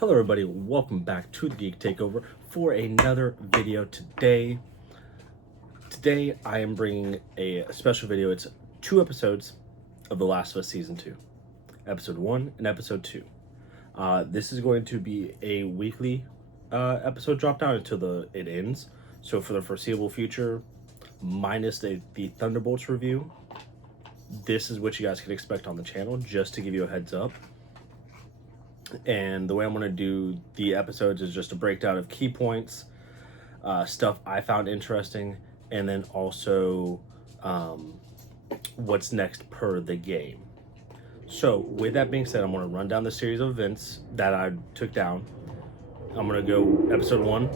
Hello everybody, welcome back to the Geek Takeover for another video today. Today I am bringing a special video. It's 2 episodes of The Last of Us Season 2. Episode 1 and Episode 2. This is going to be a weekly episode drop down until it ends. So for the foreseeable future, minus the Thunderbolts review, this is what you guys can expect on the channel, just to give you a heads up. And the way I'm going to do the episodes is just a breakdown of key points, stuff I found interesting, and then also what's next per the game. So with that being said, I'm going to run down the series of events that I took down. I'm going to go episode 1.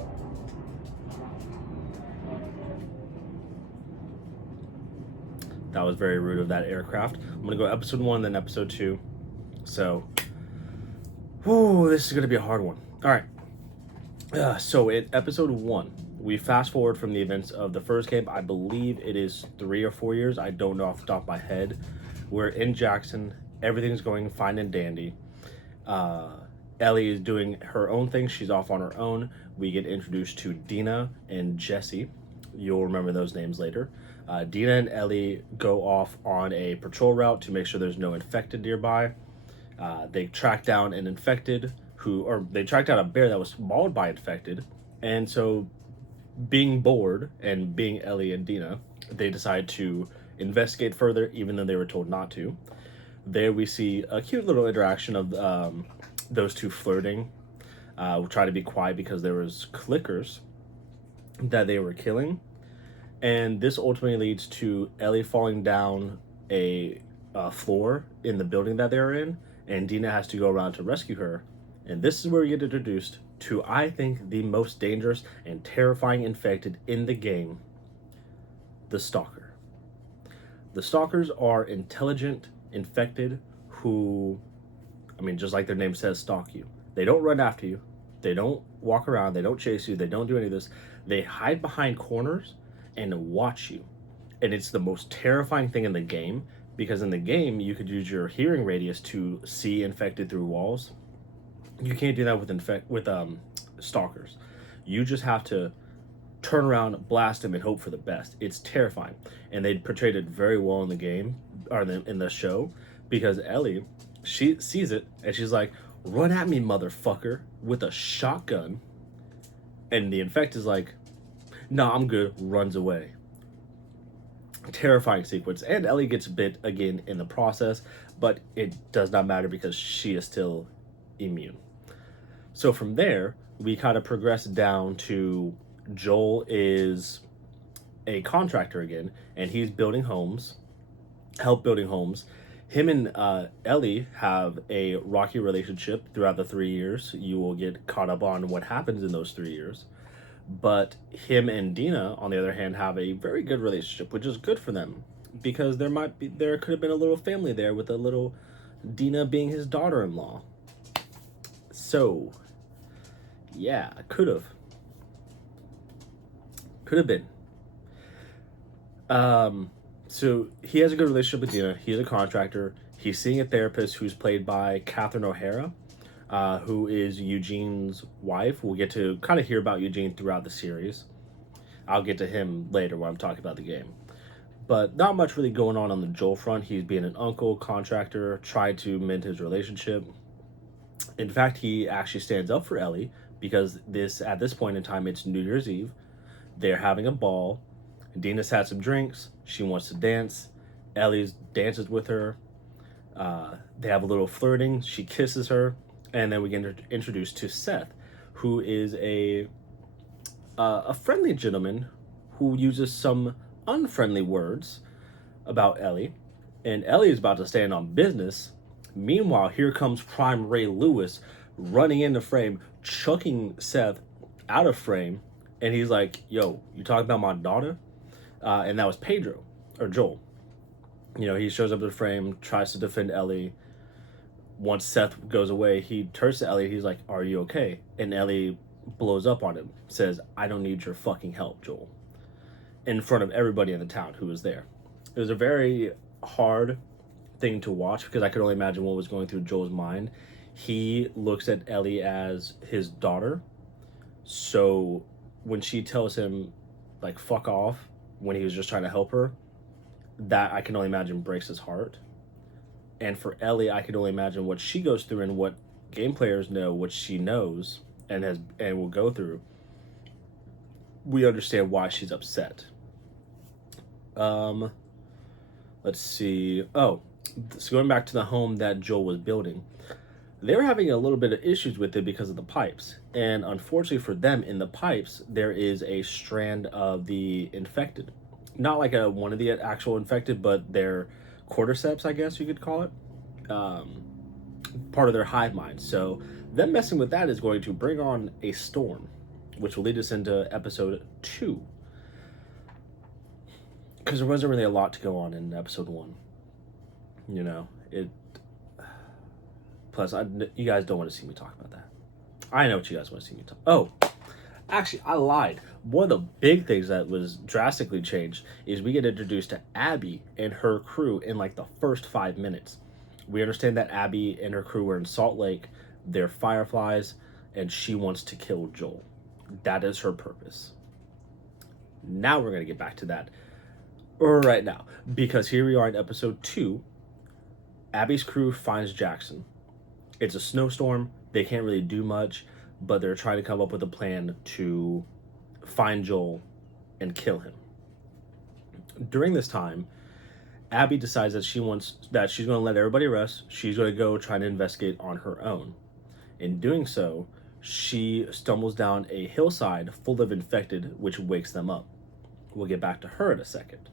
That was very rude of that aircraft. I'm going to go episode 1, then episode 2. So ooh, this is going to be a hard one. All right. So in episode 1, we fast forward from the events of the first game. I believe it is 3 or 4 years. I don't know off the top of my head. We're in Jackson. Everything's going fine and dandy. Ellie is doing her own thing. She's off on her own. We get introduced to Dina and Jesse. You'll remember those names later. Dina and Ellie go off on a patrol route to make sure there's no infected nearby. They track down an infected they tracked down a bear that was mauled by infected. And so, being bored and being Ellie and Dina, they decide to investigate further, even though they were told not to. There we see a cute little interaction of those two flirting. We'll try to be quiet because there was clickers that they were killing. And this ultimately leads to Ellie falling down a floor in the building that they're in, and Dina has to go around to rescue her. And this is where we get introduced to, I think, the most dangerous and terrifying infected in the game, the Stalker. The Stalkers are intelligent infected who, just like their name says, stalk you. They don't run after you. They don't walk around. They don't chase you. They don't do any of this. They hide behind corners and watch you. And it's the most terrifying thing in the game, because in the game you could use your hearing radius to see infected through walls. You can't do that with stalkers. You just have to turn around, blast them, and hope for the best. It's terrifying, and they portrayed it very well in the game, or in the show, because Ellie, she sees it and she's like, "Run at me, motherfucker," with a shotgun, and the infect is like, "Nah, I'm good," runs away. Terrifying sequence, and Ellie gets bit again in the process, but it does not matter because she is still immune. So from there, we kind of progress down to Joel is a contractor again, and he's building homes, building homes. Him and Ellie have a rocky relationship throughout the 3 years. You will get caught up on what happens in those 3 years. But him and Dina, on the other hand, have a very good relationship, which is good for them, because there could have been a little family there, with a little Dina being his daughter-in-law. So, yeah, could have been. So he has a good relationship with Dina. He's a contractor. He's seeing a therapist who's played by Catherine O'Hara, who is Eugene's wife. We'll get to kind of hear about Eugene throughout the series. I'll get to him later when I'm talking about the game. But not much really going on the Joel front. He's being an uncle, contractor, tried to mend his relationship. In fact, he actually stands up for Ellie, because at this point in time, it's New Year's Eve. They're having a ball. Dina's had some drinks. She wants to dance. Ellie dances with her. They have a little flirting. She kisses her. And then we get introduced to Seth, who is a friendly gentleman who uses some unfriendly words about Ellie. And Ellie is about to stand on business. Meanwhile, here comes Prime Ray Lewis running into frame, chucking Seth out of frame. And he's like, "Yo, you talking about my daughter?" And that was Pedro, or Joel. He shows up to the frame, tries to defend Ellie. Once Seth goes away, he turns to Ellie. He's like, "Are you okay?" And Ellie blows up on him, says, "I don't need your fucking help, Joel," in front of everybody in the town who was there. It was a very hard thing to watch, because I could only imagine what was going through Joel's mind. he looks at Ellie as his daughter. So when she tells him, like, fuck off, when he was just trying to help her, that I can only imagine breaks his heart. And for Ellie, I can only imagine what she goes through and what game players know, what she knows and will go through. We understand why she's upset. Let's see. Oh, so going back to the home that Joel was building, they were having a little bit of issues with it because of the pipes. And unfortunately for them, in the pipes, there is a strand of the infected. Not like one of the actual infected, but their cordyceps, I guess you could call it. Part of their hive mind. So them messing with that is going to bring on a storm, which will lead us into episode 2. Because there wasn't really a lot to go on in episode 1. You know, it... Plus, you guys don't want to see me talk about that. I know what you guys want to see me talk. Oh, actually, I lied. One of the big things that was drastically changed is we get introduced to Abby and her crew in like the first 5 minutes. We understand that Abby and her crew were in Salt Lake. They're fireflies, and she wants to kill Joel. That is her purpose. Now we're going to get back to that right now. Because here we are in episode 2. Abby's crew finds Jackson. It's a snowstorm. They can't really do much, but they're trying to come up with a plan to find Joel and kill him. During this time, Abby decides that she's going to let everybody rest. She's going to go try to investigate on her own. In doing so, she stumbles down a hillside full of infected, which wakes them up. We'll get back to her in a second.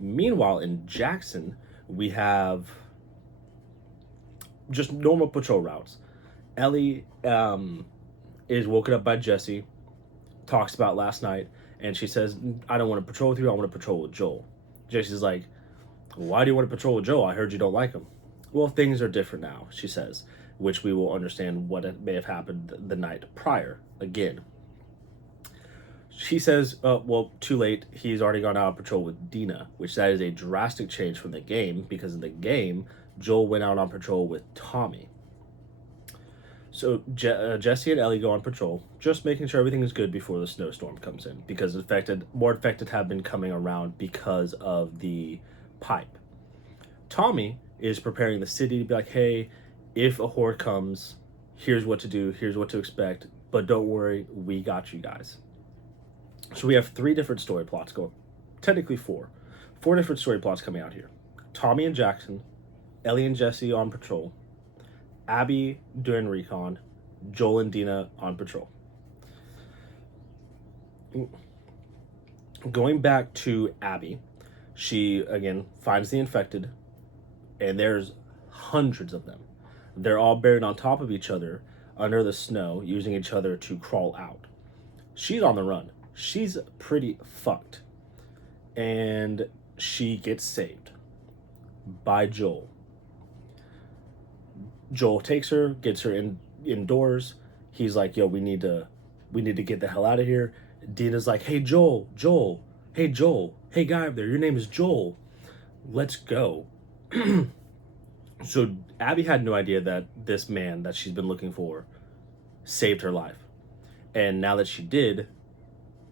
Meanwhile, in Jackson, we have just normal patrol routes. Ellie is woken up by Jesse, talks about last night, and she says, I don't want to patrol with you, I want to patrol with Joel. Jesse's like, why do you want to patrol with Joel? I heard you don't like him. Well, things are different now, she says, which we will understand what may have happened the night prior again. She says, well, too late. He's already gone out on patrol with Dina, which that is a drastic change from the game, because in the game, Joel went out on patrol with Tommy. So Jesse and Ellie go on patrol, just making sure everything is good before the snowstorm comes in, because more infected have been coming around because of the pipe. Tommy is preparing the city to be like, hey, if a horde comes, here's what to do, here's what to expect, but don't worry, we got you guys. So we have 3 different story plots going, technically 4 different story plots coming out here. Tommy and Jackson, Ellie and Jesse on patrol, Abby doing recon, Joel and Dina on patrol. Going back to Abby, she again finds the infected, and there's hundreds of them. They're all buried on top of each other under the snow, using each other to crawl out. She's on the run. She's pretty fucked. And she gets saved by Joel. Joel takes her, gets her indoors. He's like, yo, we need to get the hell out of here. Dina's like, hey, Joel, hey, Joel, hey, guy up there, your name is Joel. Let's go. So Abby had no idea that this man that she's been looking for saved her life. And now that she did,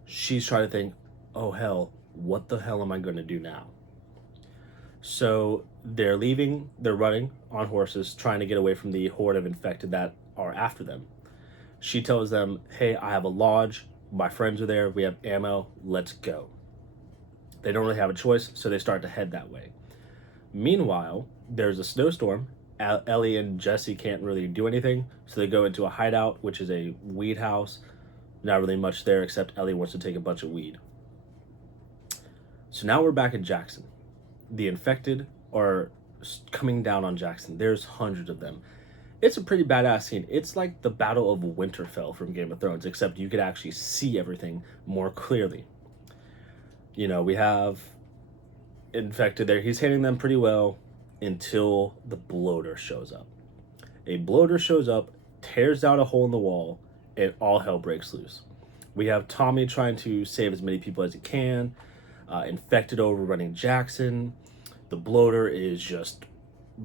she's trying to think, oh, hell, what the hell am I going to do now? So they're running on horses, trying to get away from the horde of infected that are after them. She tells them, hey, I have a lodge. My friends are there. We have ammo. Let's go. They don't really have a choice, so they start to head that way. Meanwhile, there's a snowstorm. Ellie and Jesse can't really do anything, so they go into a hideout, which is a weed house. Not really much there, except Ellie wants to take a bunch of weed. So now we're back in Jackson. The infected are coming down on Jackson. There's hundreds of them. It's a pretty badass scene. It's like the Battle of Winterfell from Game of Thrones, except you could actually see everything more clearly. You know, we have infected there. He's hitting them pretty well until the bloater shows up. A bloater shows up, tears down a hole in the wall, and all hell breaks loose. We have Tommy trying to save as many people as he can. Infected overrunning Jackson. The bloater is just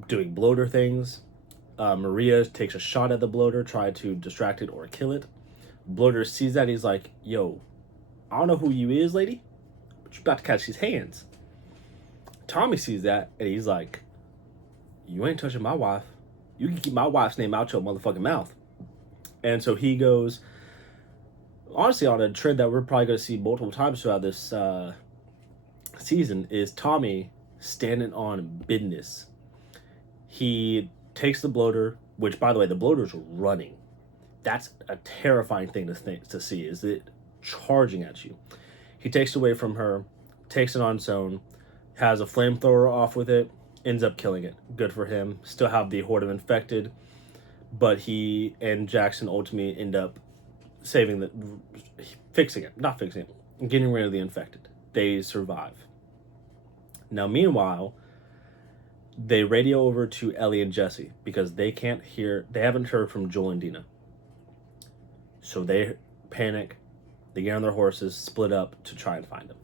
doing bloater things. Maria takes a shot at the bloater, try to distract it or kill it. Bloater sees that, he's like, yo, I don't know who you is, lady, but you about to catch these hands. Tommy sees that, and he's like, you ain't touching my wife. You can keep my wife's name out your motherfucking mouth. And so he goes, honestly, on a trend that we're probably going to see multiple times throughout this season, is Tommy standing on business. He takes the bloater, which, by the way, the bloater's running. That's a terrifying thing to see, is it charging at you. He takes it away from her, takes it on its own, has a flamethrower off with it, ends up killing it. Good for him. Still have the horde of infected, but he and Jackson ultimately end up getting rid of the infected. They survive. Now, meanwhile, they radio over to Ellie and Jesse because they haven't heard from Joel and Dina. So they panic, they get on their horses, split up to try and find them.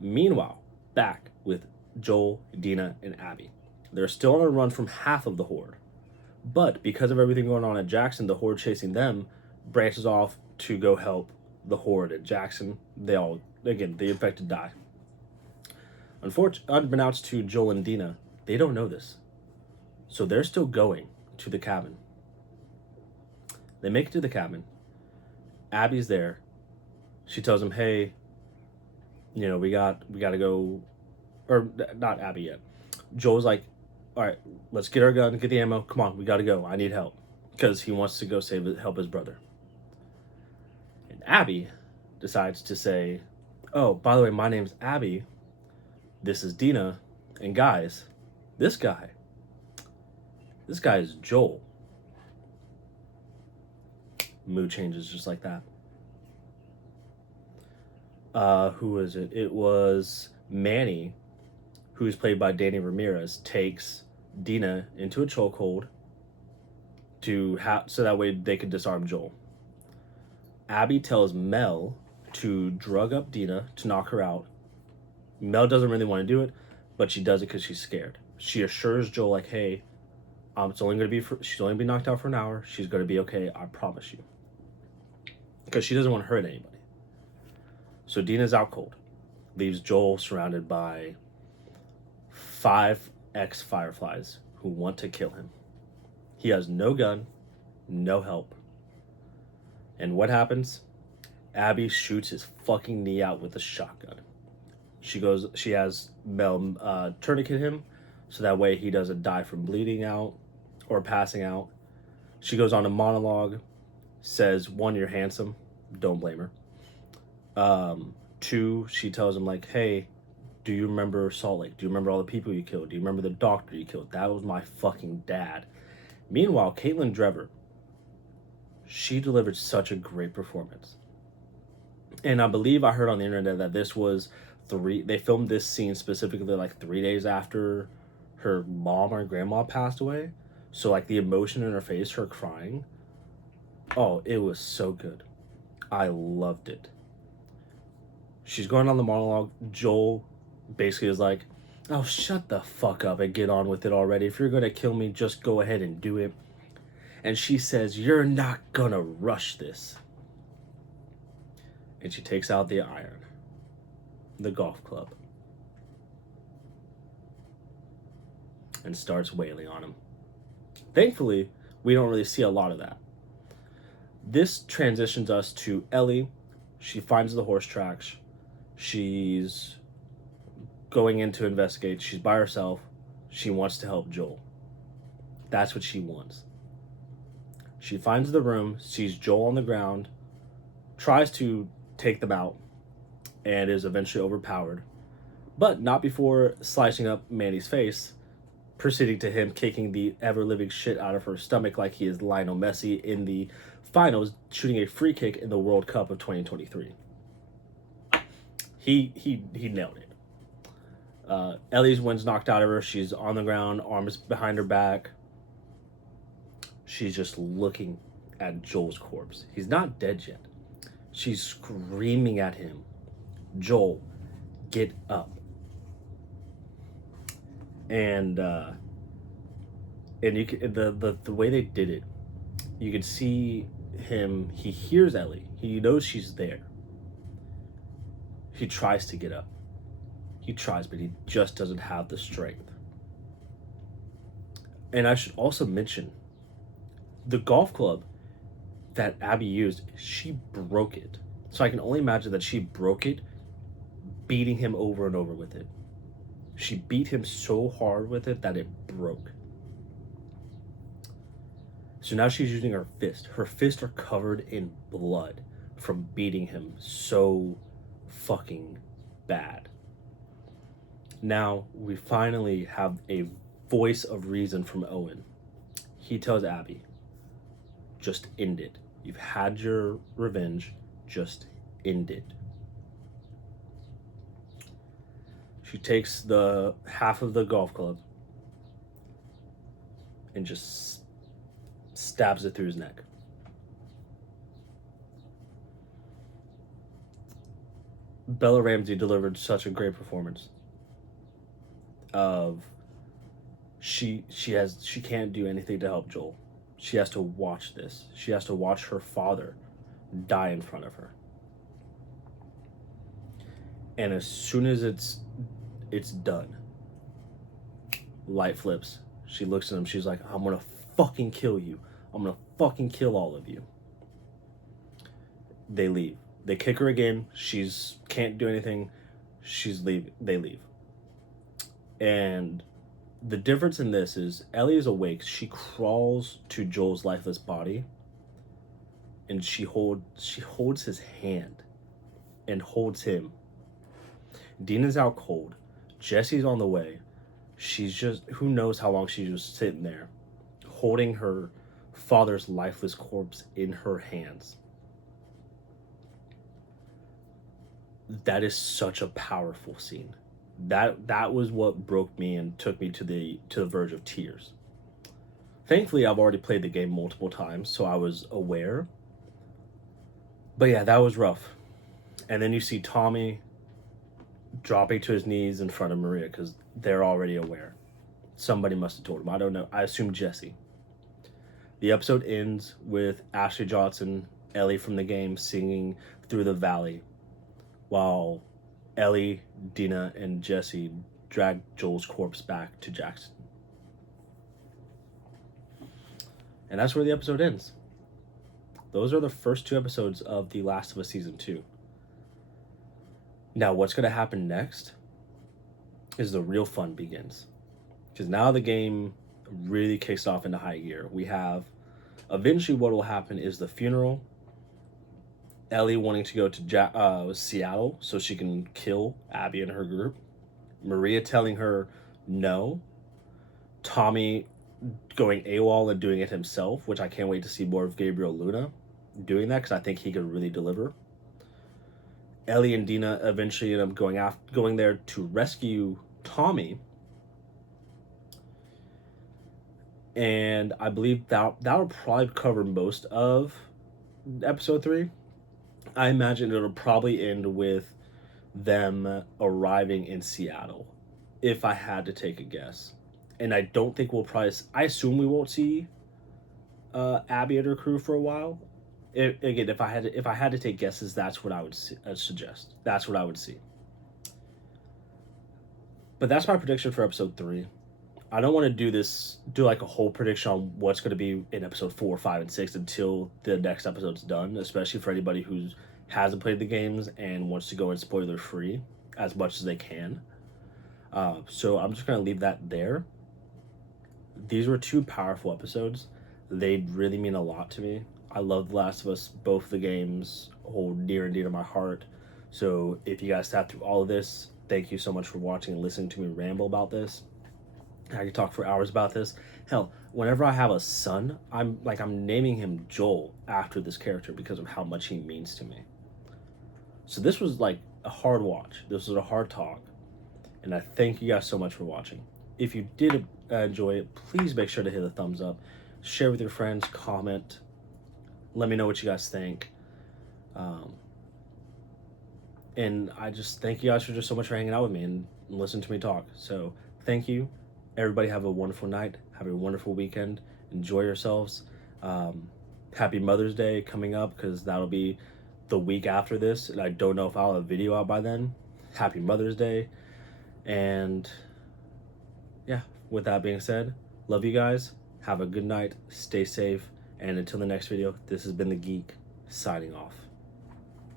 Meanwhile, back with Joel, Dina, and Abby. They're still on a run from half of the horde. But because of everything going on at Jackson, the horde chasing them branches off to go help the horde at Jackson. The infected die. Unbeknownst to Joel and Dina, they don't know this. So they're still going to the cabin. They make it to the cabin. Abby's there. She tells him, hey, we got to go, or not Abby yet. Joel's like, all right, let's get our gun, get the ammo. Come on, we got to go. I need help. Because he wants to go help his brother. And Abby decides to say, oh, by the way, my name's Abby. This is Dina. And guys, this guy is Joel. Mood changes just like that. Who is it? It was Manny, who's played by Danny Ramirez, takes Dina into a chokehold so that way they could disarm Joel. Abby tells Mel to drug up Dina to knock her out. Mel doesn't really want to do it, but she does it because she's scared. She assures Joel, like, hey, she's only going to be knocked out for an hour. She's going to be okay, I promise you. Because she doesn't want to hurt anybody. So Dina's out cold. Leaves Joel surrounded by 5 ex-Fireflies who want to kill him. He has no gun, no help. And what happens? Abby shoots his fucking knee out with a shotgun. She has Mel tourniquet him, so that way he doesn't die from bleeding out or passing out. She goes on a monologue, says, 1, you're handsome. Don't blame her. 2, she tells him, like, hey, do you remember Salt Lake? Do you remember all the people you killed? Do you remember the doctor you killed? That was my fucking dad. Meanwhile, Caitlin Drever, she delivered such a great performance. And I believe I heard on the internet that this was they filmed this scene specifically like 3 days after her mom or grandma passed away. So like the emotion in her face, her crying, oh, it was so good. I loved it. She's going on the monologue. Joel basically is like, oh, shut the fuck up and get on with it already. If you're gonna kill me, just go ahead and do it. And she says, you're not gonna rush this. And she takes out the iron, the golf club, and starts wailing on him. Thankfully, we don't really see a lot of that. This transitions us to Ellie. She finds the horse tracks. She's going in to investigate. She's by herself. She wants to help Joel. That's what she wants. She finds the room, sees Joel on the ground, tries to take them out, and is eventually overpowered. But not before slicing up Manny's face, proceeding to him kicking the ever-living shit out of her stomach like he is Lionel Messi in the finals, shooting a free kick in the World Cup of 2023. He nailed it. Ellie's wind's knocked out of her. She's on the ground, arms behind her back. She's just looking at Joel's corpse. He's not dead yet. She's screaming at him, Joel, get up. And And you can, the way they did it, you could see him. He hears Ellie. He knows she's there. He tries to get up. He tries, but he just doesn't have the strength. And I should also mention the golf club that Abby used, she broke it. So I can only imagine that she broke it beating him over and over with it. She beat him so hard with it that it broke. So now she's using her fist. Her fists are covered in blood from beating him so fucking bad. Now we finally have a voice of reason from Owen. He tells Abby, just end it. You've had your revenge, just end it. She takes the half of the golf club and just stabs it through his neck. Bella Ramsey delivered such a great performance. Of she can't do anything to help Joel. She has to watch this. She has to watch her father die in front of her. And as soon as it's done, light flips. She looks at him. She's like, I'm gonna fucking kill you. I'm gonna fucking kill all of you. They leave. They kick her again. She's can't do anything. She's leaving. They leave. And the difference in this is Ellie is awake. She crawls to Joel's lifeless body, and she holds his hand and holds him. Dina's out cold. Jesse's on the way. She's just, who knows how long she's just sitting there holding her father's lifeless corpse in her hands. That is such a powerful scene. That was what broke me and took me to the verge of tears. Thankfully, I've already played the game multiple times, so I was aware. But yeah, that was rough. And then you see Tommy dropping to his knees in front of Maria because they're already aware. Somebody must have told him. I don't know. I assume Jesse. The episode ends with Ashley Johnson, Ellie from the game, singing Through the Valley, while Ellie, Dina, and Jesse drag Joel's corpse back to Jackson. And that's where the episode ends. Those are the first two episodes of The Last of Us Season 2. Now, what's going to happen next is the real fun begins. Because now the game really kicks off into high gear. We have, eventually what will happen is the funeral, Ellie wanting to go to Seattle so she can kill Abby and her group, Maria telling her no, Tommy going AWOL and doing it himself, which I can't wait to see more of Gabriel Luna doing that because I think he could really deliver. Ellie and Dina eventually end up going there to rescue Tommy. And I believe that'll probably cover most of episode 3. I imagine it'll probably end with them arriving in Seattle, if I had to take a guess. And I don't think I assume we won't see Abby and her crew for a while. If I had to take guesses, that's what I would suggest. That's what I would see. But that's my prediction for episode 3. I don't want to do like a whole prediction on what's going to be in episode 4, 5, and 6 until the next episode's done, especially for anybody who hasn't played the games and wants to go in spoiler free as much as they can. So I'm just going to leave that there. These were 2 powerful episodes. They really mean a lot to me. I love The Last of Us. Both the games hold near and dear to my heart. So if you guys sat through all of this, thank you so much for watching and listening to me ramble about this. I could talk for hours about this. Hell, whenever I have a son, I'm naming him Joel after this character because of how much he means to me. So this was like a hard watch. This was a hard talk. And I thank you guys so much for watching. If you did enjoy it, please make sure to hit the thumbs up. Share with your friends, comment. Let me know what you guys think. And I just thank you guys for just so much for hanging out with me and listening to me talk. So thank you. Everybody have a wonderful night. Have a wonderful weekend. Enjoy yourselves. Happy Mother's Day coming up, because that'll be the week after this, and I don't know if I'll have a video out by then. Happy Mother's Day. And yeah, with that being said, love you guys. Have a good night. Stay safe. And until the next video, this has been The Geek, signing off.